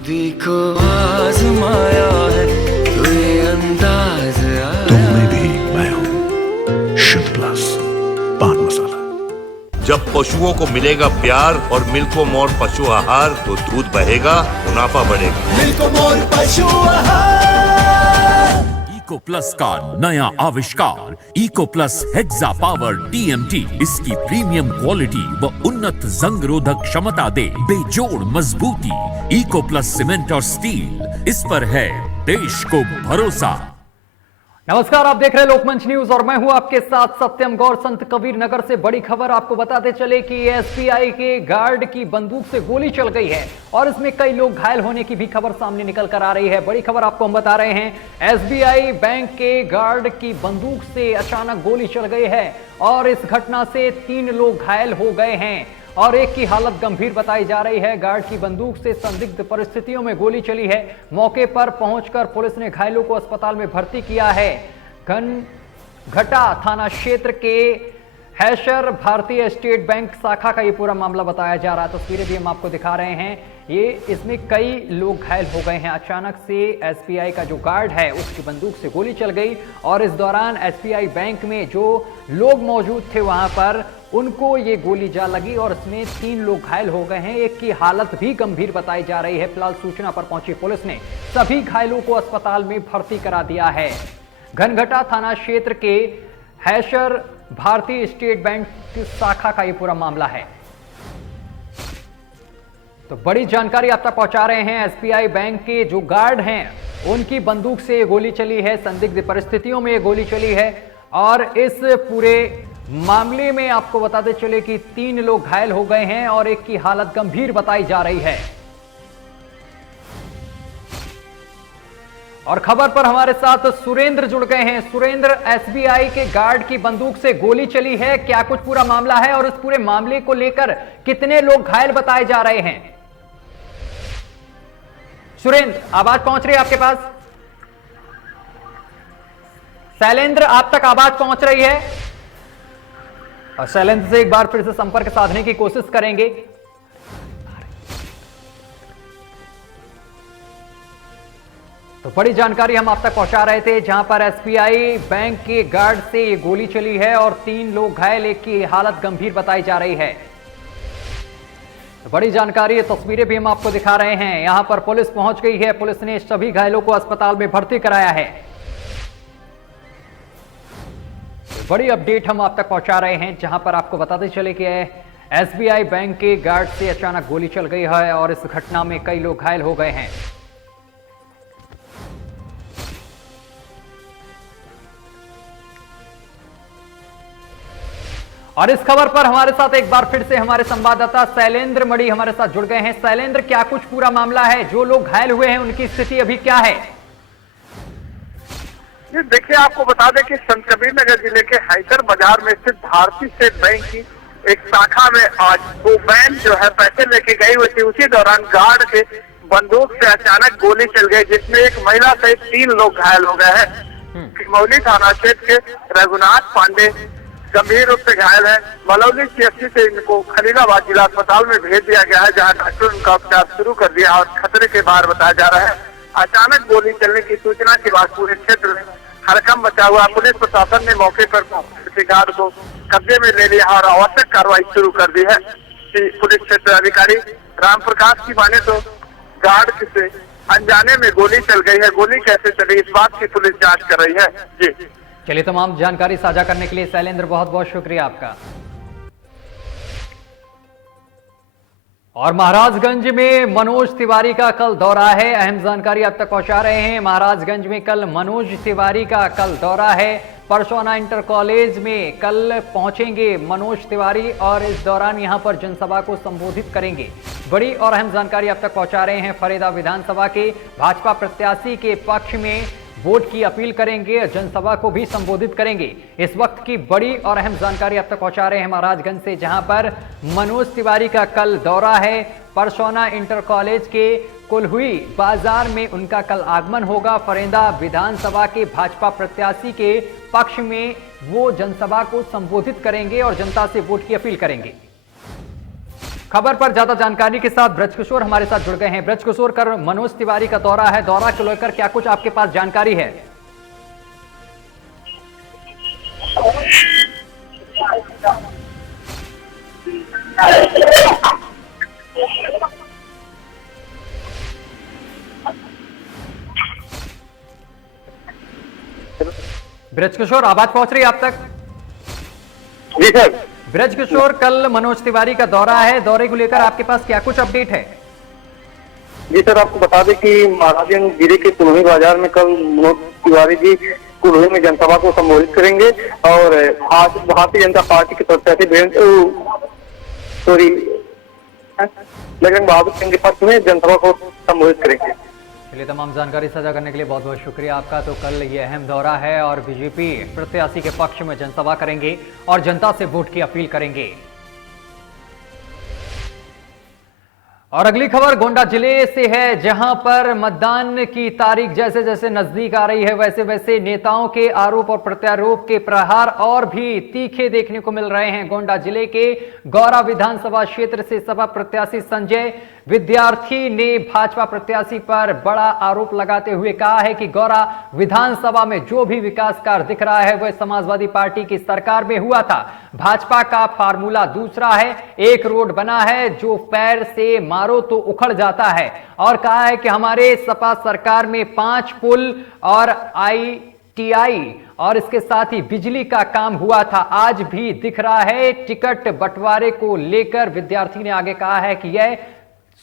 खुद ही को आजमाया है तो ये अंदाज आया। तुम में भी मैं हूं, शुद्ध प्लस पान मसाला। जब पशुओं को मिलेगा प्यार और मिल्को मोर पशु आहार तो दूध बहेगा, मुनाफा बढ़ेगा। मिल्को मोर पशु आहार। इको प्लस का नया आविष्कार eco plus hexa power TMT इसकी प्रीमियम क्वालिटी व उन्नत जंग रोधक क्षमता दे बेजोड़ मजबूती। इको प्लस सीमेंट और स्टील, इस पर है देश को भरोसा। नमस्कार, आप देख रहे हैं लोकमंच न्यूज और मैं हूं आपके साथ सत्यम गौर। संत कबीर नगर से बड़ी खबर आपको बताते चले कि एसबीआई के गार्ड की बंदूक से गोली चल गई है और इसमें कई लोग घायल होने की भी खबर सामने निकल कर आ रही है। बड़ी खबर आपको हम बता रहे हैं, एसबीआई बैंक के गार्ड की बंदूक से अचानक गोली चल गई है और इस घटना से 3 लोग घायल हो गए हैं और एक की हालत गंभीर बताई जा रही है। गार्ड की बंदूक से संदिग्ध परिस्थितियों में गोली चली है। मौके पर पहुंचकर पुलिस ने घायलों को अस्पताल में भर्ती किया है। घनघटा थाना क्षेत्र के हैशर भारतीय स्टेट बैंक शाखा का ये पूरा मामला बताया जा रहा है। तस्वीरें भी हम आपको दिखा रहे हैं। इसमें कई लोग घायल हो गए हैं। अचानक से एसबीआई का जो गार्ड है उसकी बंदूक से गोली चल गई और इस दौरान एसबीआई बैंक में जो लोग मौजूद थे वहां पर उनको ये गोली जा लगी और इसमें 3 लोग घायल हो गए हैं। एक की हालत भी गंभीर बताई जा रही है। फिलहाल सूचना पर पहुंची पुलिस ने सभी घायलों को अस्पताल में भर्ती करा दिया है। घनघटा थाना क्षेत्र के हैशर भारतीय स्टेट बैंक की शाखा का ये पूरा मामला है। तो बड़ी जानकारी आप तक पहुंचा रहे हैं। एसबीआई बैंक के जो गार्ड हैं उनकी बंदूक से गोली चली है, संदिग्ध परिस्थितियों में गोली चली है और इस पूरे मामले में आपको बताते चले कि 3 लोग घायल हो गए हैं और एक की हालत गंभीर बताई जा रही है। और खबर पर हमारे साथ सुरेंद्र जुड़ गए हैं। सुरेंद्र, एसबीआई के गार्ड की बंदूक से गोली चली है, क्या कुछ पूरा मामला है और इस पूरे मामले को लेकर कितने लोग घायल बताए जा रहे हैं? सुरेंद्र, आवाज पहुंच रही है आपके पास? शैलेंद्र, आप तक आवाज पहुंच रही है? और शैलेंद्र से एक बार फिर से संपर्क साधने की कोशिश करेंगे। तो बड़ी जानकारी हम आप तक पहुंचा रहे थे जहां पर एसबीआई बैंक के गार्ड से ये गोली चली है और 3 लोग घायल, एक की हालत गंभीर बताई जा रही है। तो बड़ी जानकारी, ये तस्वीरें भी हम आपको दिखा रहे हैं। यहां पर पुलिस पहुंच गई है। पुलिस ने सभी घायलों को अस्पताल में भर्ती कराया है। तो बड़ी अपडेट हम आप तक पहुंचा रहे हैं जहां पर आपको बताते चले कि एसबीआई बैंक के गार्ड से अचानक गोली चल गई है और इस घटना में कई लोग घायल हो गए हैं। और इस खबर पर हमारे साथ एक बार फिर से हमारे संवाददाता शैलेंद्र मणि हमारे साथ जुड़ गए हैं। शैलेंद्र, क्या कुछ पूरा मामला है? जो लोग घायल हुए हैं उनकी स्थिति अभी क्या है? देखिए, आपको बता दें कि संत कबीर नगर जिले के हैदर बाजार में स्थित भारतीय स्टेट बैंक की एक शाखा में आज 2 वैन जो है पैसे लेके गई हुई थी। उसी दौरान गार्ड के बंदूक से अचानक गोली चल गई जिसमें एक महिला सहित 3 लोग घायल हो गए हैं। मौली थाना क्षेत्र के रघुनाथ पांडे गंभीर रूप से घायल है। मलौली सीएचसी से इनको खलीलाबाद जिला अस्पताल में भेज दिया गया है जहां डॉक्टर उनका उपचार शुरू कर दिया और खतरे के बाहर बताया जा रहा है। अचानक गोली चलने की सूचना के बाद पूरे क्षेत्र में हड़कंप मचा हुआ। पुलिस प्रशासन ने मौके पर गार्ड को कब्जे में ले लिया और आवश्यक कार्रवाई शुरू कर दी है। पुलिस क्षेत्र अधिकारी राम प्रकाश की माने तो गार्ड से अनजाने में गोली चल गई है। गोली कैसे चली इस बात की पुलिस जांच कर रही है। जी चलिए, तमाम जानकारी साझा करने के लिए शैलेंद्र बहुत बहुत शुक्रिया आपका। और महाराजगंज में मनोज तिवारी का कल दौरा है। अहम जानकारी आप तक पहुंचा रहे हैं। महाराजगंज में कल मनोज तिवारी का कल दौरा है। परसोना इंटर कॉलेज में कल पहुंचेंगे मनोज तिवारी और इस दौरान यहां पर जनसभा को संबोधित करेंगे। बड़ी और अहम जानकारी आप तक पहुंचा रहे हैं। फरेदा विधानसभा के भाजपा प्रत्याशी के पक्ष में वोट की अपील करेंगे और जनसभा को भी संबोधित करेंगे। इस वक्त की बड़ी और अहम जानकारी आप तक पहुंचा रहे हैं महाराजगंज से, जहां पर मनोज तिवारी का कल दौरा है। परसोना इंटर कॉलेज के कुलहुई बाजार में उनका कल आगमन होगा। फरेदा विधानसभा के भाजपा प्रत्याशी के पक्ष में वो जनसभा को संबोधित करेंगे और जनता से वोट की अपील करेंगे। खबर पर ज्यादा जानकारी के साथ ब्रजकिशोर हमारे साथ जुड़ गए हैं। ब्रजकिशोर, कर मनोज तिवारी का दौरा है, दौरा को लेकर क्या कुछ आपके पास जानकारी है? ब्रजकिशोर, आवाज पहुंच रही है आप तक? जी सर। ब्रजकिशोर, कल मनोज तिवारी का दौरा है, दौरे को लेकर आपके पास क्या कुछ अपडेट है? जी सर, आपको बता दें कि महाराजगंज जिले के कुल्लू बाजार में कल मनोज तिवारी जी कुल्लू में जनसभा को संबोधित करेंगे और आज भारतीय जनता पार्टी के प्रत्याशी लगन बहादुर सिंह के पक्ष में जनसभा को संबोधित करेंगे। चलिए, तमाम जानकारी साझा करने के लिए बहुत बहुत शुक्रिया आपका। तो कल ये अहम दौरा है और बीजेपी प्रत्याशी के पक्ष में जनसभा करेंगे और जनता से वोट की अपील करेंगे। और अगली खबर गोंडा जिले से है, जहां पर मतदान की तारीख जैसे जैसे नजदीक आ रही है वैसे वैसे नेताओं के आरोप और प्रत्यारोप के प्रहार और भी तीखे देखने को मिल रहे हैं। गोंडा जिले के गौरा विधानसभा क्षेत्र से सपा प्रत्याशी संजय विद्यार्थी ने भाजपा प्रत्याशी पर बड़ा आरोप लगाते हुए कहा है कि गौरा विधानसभा में जो भी विकास कार्य दिख रहा है वह समाजवादी पार्टी की सरकार में हुआ था। भाजपा का फार्मूला दूसरा है, एक रोड बना है जो पैर से मारो तो उखड़ जाता है। और कहा है कि हमारे सपा सरकार में 5 पुल और ITI और इसके साथ ही बिजली का काम हुआ था, आज भी दिख रहा है। टिकट बंटवारे को लेकर विद्यार्थी ने आगे कहा है कि यह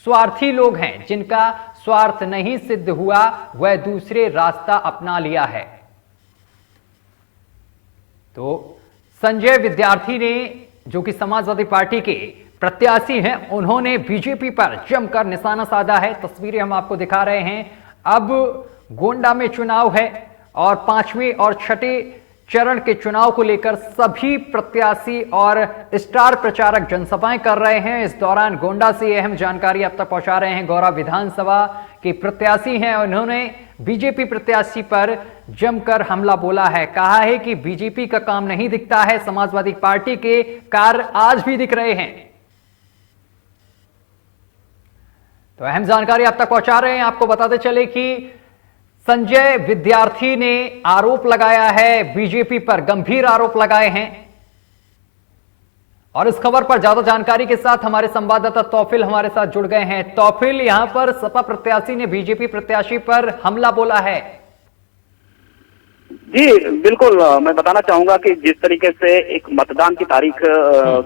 स्वार्थी लोग हैं, जिनका स्वार्थ नहीं सिद्ध हुआ वह दूसरे रास्ता अपना लिया है। तो संजय विद्यार्थी ने, जो कि समाजवादी पार्टी के प्रत्याशी हैं, उन्होंने बीजेपी पर जमकर निशाना साधा है। तस्वीरें हम आपको दिखा रहे हैं। अब गोंडा में चुनाव है और 5वें और 6ठे चरण के चुनाव को लेकर सभी प्रत्याशी और स्टार प्रचारक जनसभाएं कर रहे हैं। इस दौरान गोंडा से अहम जानकारी अब तक पहुंचा रहे हैं गौरा विधानसभा के प्रत्याशी हैं। उन्होंने बीजेपी प्रत्याशी पर जमकर हमला बोला है, कहा है कि बीजेपी का काम नहीं दिखता है, समाजवादी पार्टी के कार्य आज भी दिख रहे हैं। तो अहम जानकारी अब तक पहुंचा रहे हैं। आपको बताते चले कि संजय विद्यार्थी ने आरोप लगाया है बीजेपी पर, गंभीर आरोप लगाए हैं। और इस खबर पर ज्यादा जानकारी के साथ हमारे संवाददाता तौफिल हमारे साथ जुड़ गए हैं। तौफिल, यहां पर सपा प्रत्याशी ने बीजेपी प्रत्याशी पर हमला बोला है। जी बिल्कुल, मैं बताना चाहूंगा कि जिस तरीके से एक मतदान की तारीख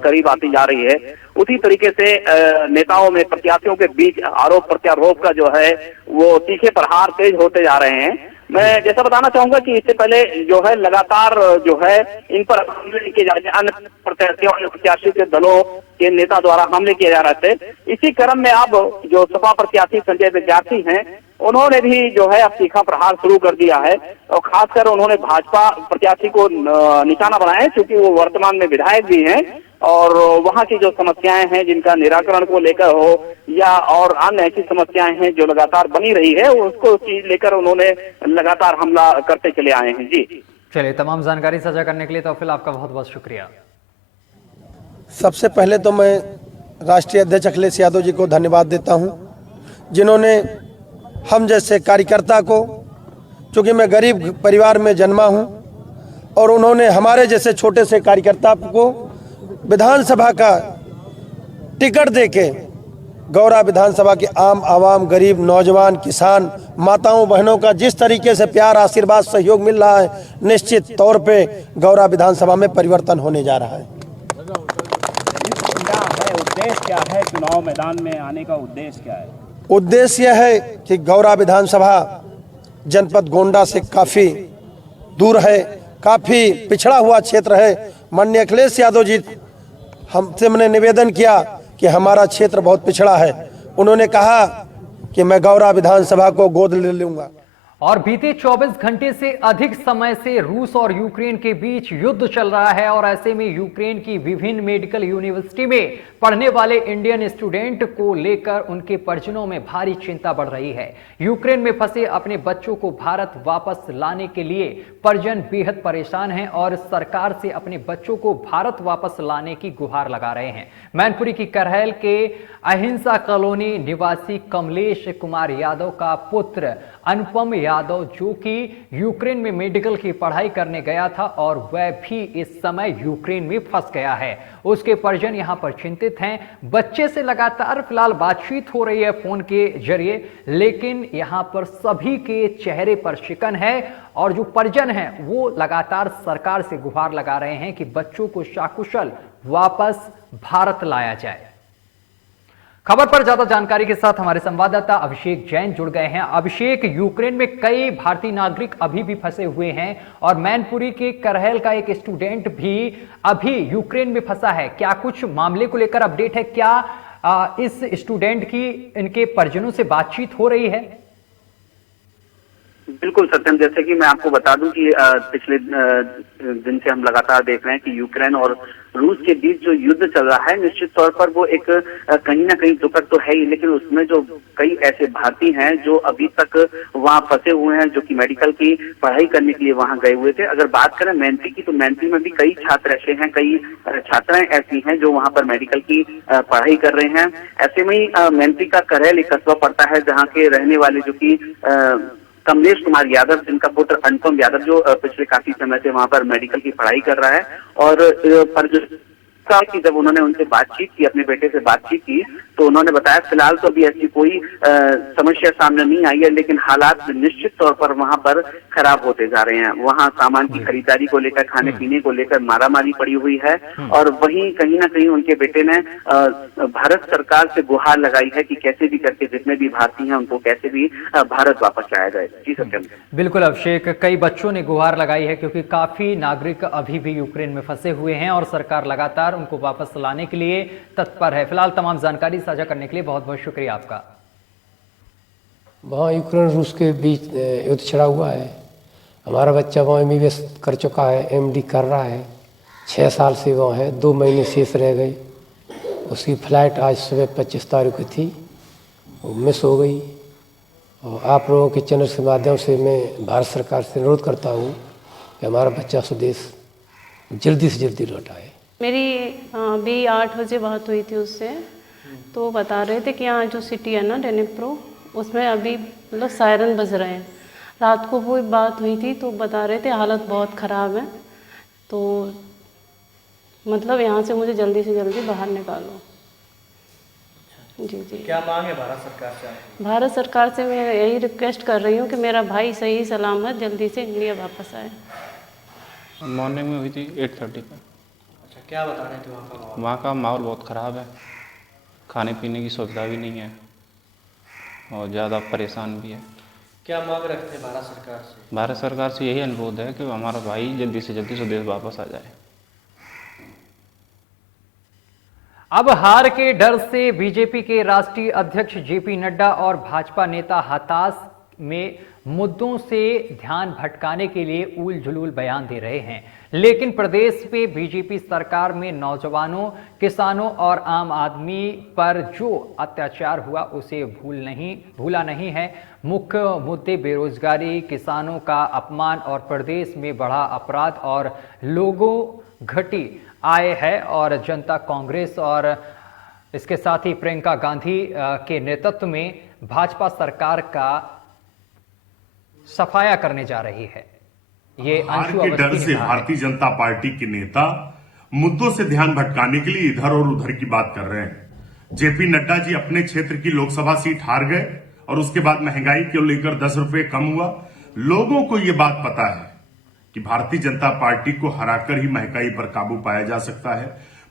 करीब आती जा रही है, उसी तरीके से नेताओं में, प्रत्याशियों के बीच आरोप प्रत्यारोप का जो है वो तीखे प्रहार तेज होते जा रहे हैं। मैं जैसा बताना चाहूंगा कि इससे पहले जो है लगातार जो है इन पर हमले किए जा रहे थे, अन्य प्रत्याशियों और प्रत्याशी के दलों के नेता द्वारा हमले किए जा रहे थे। इसी क्रम में अब जो सपा प्रत्याशी संजय विद्यार्थी हैं, उन्होंने भी जो है अब तीखा प्रहार शुरू कर दिया है और खासकर उन्होंने भाजपा प्रत्याशी को निशाना बनाया है, क्योंकि वो वर्तमान में विधायक भी हैं और वहां की जो समस्याएं हैं जिनका निराकरण को लेकर हो या और अन्य ऐसी समस्याएं हैं जो लगातार बनी रही है, उसको चीज लेकर उन्होंने लगातार हमला करते चले आए हैं। जी चलिए, तमाम जानकारी साझा करने के लिए तौफिल आपका बहुत बहुत शुक्रिया। सबसे पहले तो मैं राष्ट्रीय अध्यक्ष अखिलेश यादव जी को धन्यवाद देता हूं, जिन्होंने हम जैसे कार्यकर्ता को, चूँकि मैं गरीब परिवार में जन्मा हूं, और उन्होंने हमारे जैसे छोटे से कार्यकर्ता को विधानसभा का टिकट देके गौरा विधानसभा के आम आवाम, गरीब, नौजवान, किसान, माताओं बहनों का जिस तरीके से प्यार, आशीर्वाद, सहयोग मिल रहा है, निश्चित तौर पे गौरा विधानसभा में परिवर्तन होने जा रहा है। उद्देश्य क्या है चुनाव मैदान में आने का? उद्देश्य क्या है? उद्देश्य यह है कि गौरा विधानसभा जनपद गोंडा से काफ़ी दूर है, काफ़ी पिछड़ा हुआ क्षेत्र है। माननीय अखिलेश यादव जी हमसे मैंने निवेदन किया कि हमारा क्षेत्र बहुत पिछड़ा है। उन्होंने कहा कि मैं गौरा विधानसभा को गोद ले लूँगा। और बीते 24 घंटे से अधिक समय से रूस और यूक्रेन के बीच युद्ध चल रहा है और ऐसे में यूक्रेन की विभिन्न मेडिकल यूनिवर्सिटी में पढ़ने वाले इंडियन स्टूडेंट को लेकर उनके परिजनों में भारी चिंता बढ़ रही है। यूक्रेन में फंसे अपने बच्चों को भारत वापस लाने के लिए परिजन बेहद परेशान हैं और सरकार से अपने बच्चों को भारत वापस लाने की गुहार लगा रहे हैं। मैनपुरी की करहल के अहिंसा कॉलोनी निवासी कमलेश कुमार यादव का पुत्र अनुपम यादव, जो कि यूक्रेन में मेडिकल की पढ़ाई करने गया था और वह भी इस समय यूक्रेन में फंस गया है। उसके परिजन यहां पर चिंतित हैं। बच्चे से लगातार फिलहाल बातचीत हो रही है फोन के जरिए, लेकिन यहां पर सभी के चेहरे पर शिकन है और जो परिजन हैं वो लगातार सरकार से गुहार लगा रहे हैं कि बच्चों को सकुशल वापस भारत लाया जाए। खबर पर ज्यादा जानकारी के साथ हमारे संवाददाता अभिषेक जैन जुड़ गए हैं। अभिषेक, यूक्रेन में कई भारतीय नागरिक अभी भी फंसे हुए हैं और मैनपुरी के करहल का एक स्टूडेंट भी अभी यूक्रेन में फंसा है। क्या कुछ मामले को लेकर अपडेट है? क्या इस स्टूडेंट की इनके परिजनों से बातचीत हो रही है? बिल्कुल सत्यम, जैसे कि मैं आपको बता दूं कि पिछले दिन से हम लगातार देख रहे हैं कि यूक्रेन और रूस के बीच जो युद्ध चल रहा है, निश्चित तौर पर वो एक कहीं ना कहीं दुखद तो है ही, लेकिन उसमें जो कई ऐसे भारतीय हैं जो अभी तक वहां फंसे हुए हैं, जो कि मेडिकल की पढ़ाई करने के लिए वहां गए हुए थे। अगर बात करें मेंटी की, तो मेंटी में भी कई छात्र ऐसे हैं, कई छात्राएं ऐसी हैं जो वहां पर मेडिकल की पढ़ाई कर रहे हैं। ऐसे में ही मेंटी का करहल एक कस्बा पड़ता है जहाँ के रहने वाले जो कि कमलेश कुमार यादव, जिनका पुत्र अनुपम यादव, जो पिछले काफी समय से वहां पर मेडिकल की पढ़ाई कर रहा है और कि जब उन्होंने उनसे बातचीत की, अपने बेटे से बातचीत की, तो उन्होंने बताया फिलहाल तो अभी ऐसी कोई समस्या सामने नहीं आई है, लेकिन हालात निश्चित तौर पर वहां पर खराब होते जा रहे हैं। वहां सामान की खरीदारी को लेकर, खाने पीने को लेकर मारामारी पड़ी हुई है और वहीं कहीं ना कहीं उनके बेटे ने भारत सरकार से गुहार लगाई है कि कैसे भी करके जितने भी भारतीय हैं उनको कैसे भी भारत वापस लाया जाए। जी सत्यम। बिल्कुल अभिषेक, कई बच्चों ने गुहार लगाई है क्योंकि काफी नागरिक अभी भी यूक्रेन में फंसे हुए हैं और सरकार लगातार उनको वापस लाने के लिए तत्पर है। फिलहाल तमाम जानकारी साझा करने के लिए बहुत बहुत शुक्रिया आपका। वहाँ यूक्रेन रूस के बीच युद्ध छिड़ा हुआ है। हमारा बच्चा वहाँ MBBS कर चुका है, MD कर रहा है, 6 साल से वहाँ है, 2 महीने शेष रह गए। उसकी फ्लाइट आज सुबह 25 तारीख को थी, वो मिस हो गई। और आप लोगों के चैनल के माध्यम से मैं भारत सरकार से अनुरोध करता हूँ कि हमारा बच्चा स्वदेश जल्दी से जल्दी लौट आए। मेरी भी 8 बजे बात हुई थी उससे, तो बता रहे थे कि यहाँ जो सिटी है ना डेनिप्रो, उसमें अभी मतलब सायरन बज रहे हैं। रात को वो बात हुई थी तो बता रहे थे हालत बहुत ख़राब है, तो मतलब यहाँ से मुझे जल्दी से जल्दी बाहर निकालो। जी जी। क्या मांग है भारत सरकार से? भारत सरकार से मैं यही रिक्वेस्ट कर रही हूँ कि मेरा भाई सही सलामत जल्दी से इंडिया वापस आए। मॉर्निंग में हुई थी 8:30 पर। अच्छा, क्या बता रहे थे वहाँ का माहौल? वहाँ का माहौल बहुत ख़राब है, खाने पीने की सुविधा भी नहीं है और ज़्यादा परेशान भी है। क्या मांग रखते हैं भारत सरकार से? भारत सरकार से यही अनुरोध है कि हमारा भाई जल्दी से जल्दी स्वदेश वापस आ जाए। अब हार के डर से बीजेपी के राष्ट्रीय अध्यक्ष जेपी नड्डा और भाजपा नेता हताश में मुद्दों से ध्यान भटकाने के लिए उल जुलूल बयान दे रहे हैं, लेकिन प्रदेश में बीजेपी सरकार में नौजवानों, किसानों और आम आदमी पर जो अत्याचार हुआ उसे भूला नहीं है। मुख्य मुद्दे बेरोजगारी, किसानों का अपमान और प्रदेश में बढ़ा अपराध और लोगों घटी आय है और जनता कांग्रेस और इसके साथ ही प्रियंका गांधी के नेतृत्व में भाजपा सरकार का सफाया करने जा रही है। ये हार के डर से भारतीय जनता पार्टी के नेता मुद्दों से ध्यान भटकाने के लिए इधर और उधर की बात कर रहे हैं। जेपी नड्डा जी अपने क्षेत्र की लोकसभा सीट हार गए और उसके बाद महंगाई को लेकर 10 रुपए कम हुआ। लोगों को यह बात पता है कि भारतीय जनता पार्टी को हराकर ही महंगाई पर काबू पाया जा सकता है।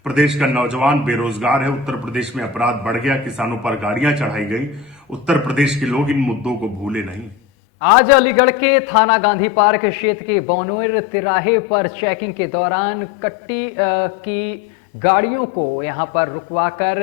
प्रदेश का नौजवान बेरोजगार है, उत्तर प्रदेश में अपराध बढ़ गया, किसानों पर गाड़ियां चढ़ाई गई। उत्तर प्रदेश के लोग इन मुद्दों को भूले नहीं। आज अलीगढ़ के थाना गांधी पार्क क्षेत्र के बौनोर तिराहे पर चेकिंग के दौरान कट्टी की गाड़ियों को यहां पर रुकवाकर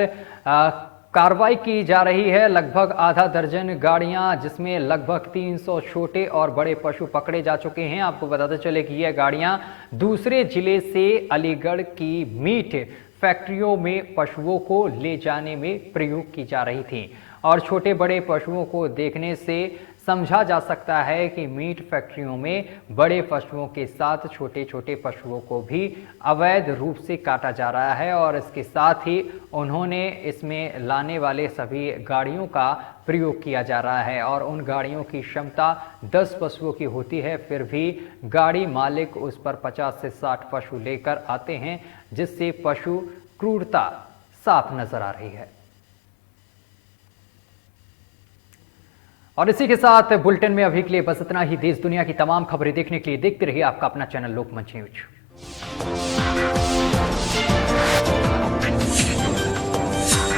कार्रवाई की जा रही है। लगभग आधा दर्जन गाड़ियां, जिसमें लगभग 300 छोटे और बड़े पशु पकड़े जा चुके हैं। आपको बताते चले कि यह गाड़ियां दूसरे जिले से अलीगढ़ की मीट फैक्ट्रियों में पशुओं को ले जाने में प्रयोग की जा रही थी और छोटे बड़े पशुओं को देखने से समझा जा सकता है कि मीट फैक्ट्रियों में बड़े पशुओं के साथ छोटे छोटे पशुओं को भी अवैध रूप से काटा जा रहा है और इसके साथ ही उन्होंने इसमें लाने वाले सभी गाड़ियों का प्रयोग किया जा रहा है और उन गाड़ियों की क्षमता 10 पशुओं की होती है। फिर भी गाड़ी मालिक उस पर 50 से 60 पशु लेकर आते हैं, जिससे पशु क्रूरता साफ नजर आ रही है। और इसी के साथ बुलेटिन में अभी के लिए बस इतना ही। देश दुनिया की तमाम खबरें देखने के लिए देखते रहिए आपका अपना चैनल लोकमंच न्यूज।